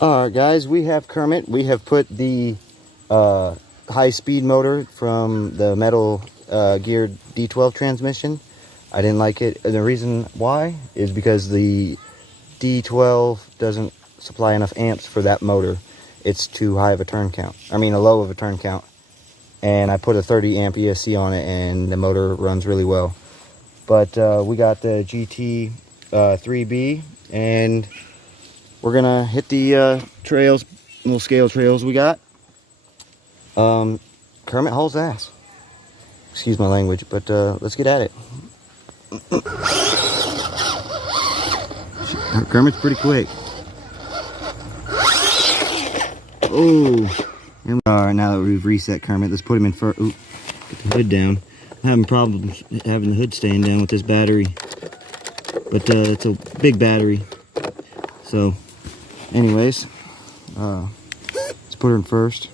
Alright guys, we have Kermit. We have put the high-speed motor from the metal geared D12 transmission. I didn't like it. And the reason why is because the D12 doesn't supply enough amps for that motor. It's too high of a turn count. I mean, a low of a turn count. And I put a 30 amp ESC on it, and the motor runs really well. But we got the GT 3B, and we're gonna hit the trails, little scale trails we got. Kermit hauls ass. Excuse my language, but let's get at it. Kermit's pretty quick. Oh, alright, now that we've reset Kermit, let's put him in first. Ooh, get the hood down. I'm having problems having the hood staying down with this battery, but it's a big battery. So, anyways, let's put her in first.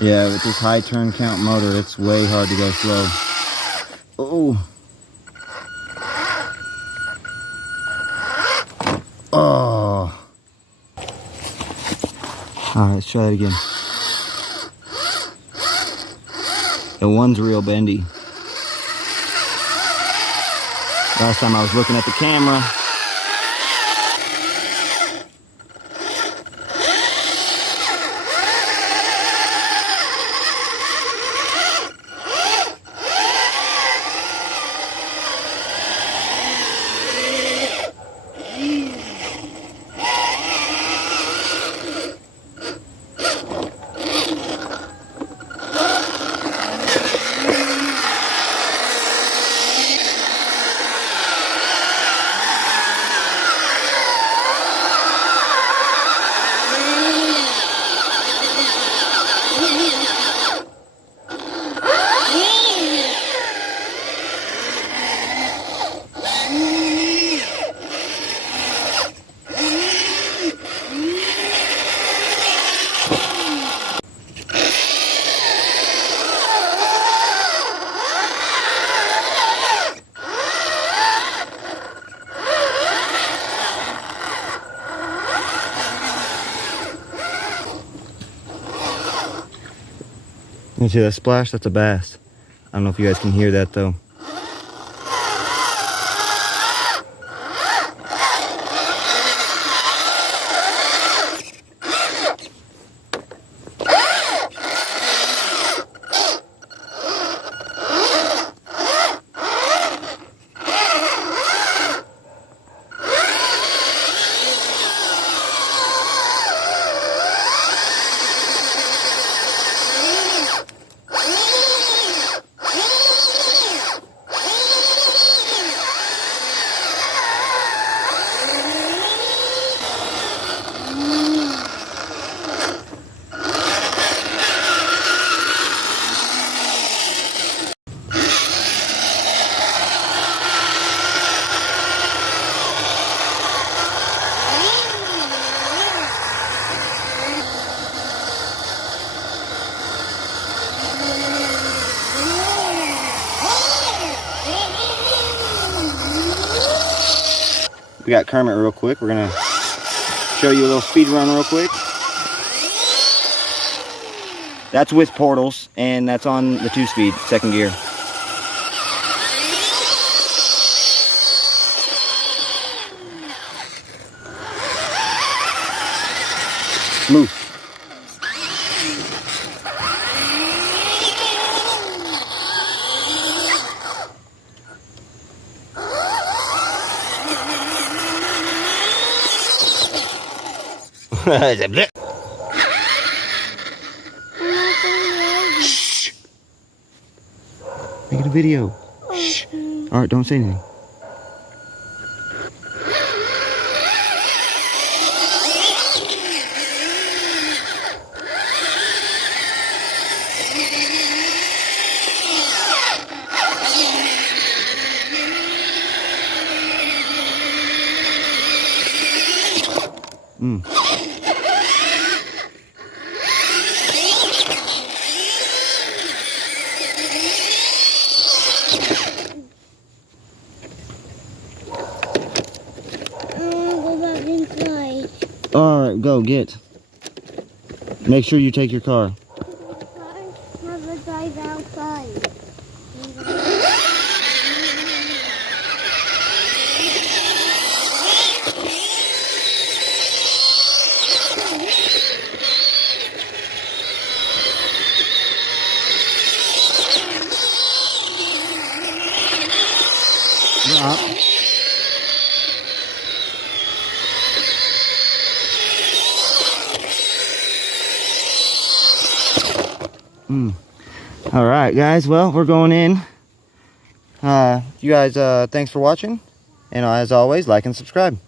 Yeah, with this high turn count motor, it's way hard to go slow. Oh. Oh. Alright, let's try that again. The one's real bendy. Last time I was looking at the camera. You see that splash? That's a bass. I don't know if you guys can hear that though. We got Kermit real quick. We're gonna show you a little speed run real quick. That's with portals, and that's on the 2-speed, second gear. Move. Shh. Make it a video. Shh. All right, don't say anything. All right, go get. Make sure you take your car. Have a drive outside. Drop. All right, guys. Well, we're going in. You guys, thanks for watching. And as always, like and subscribe.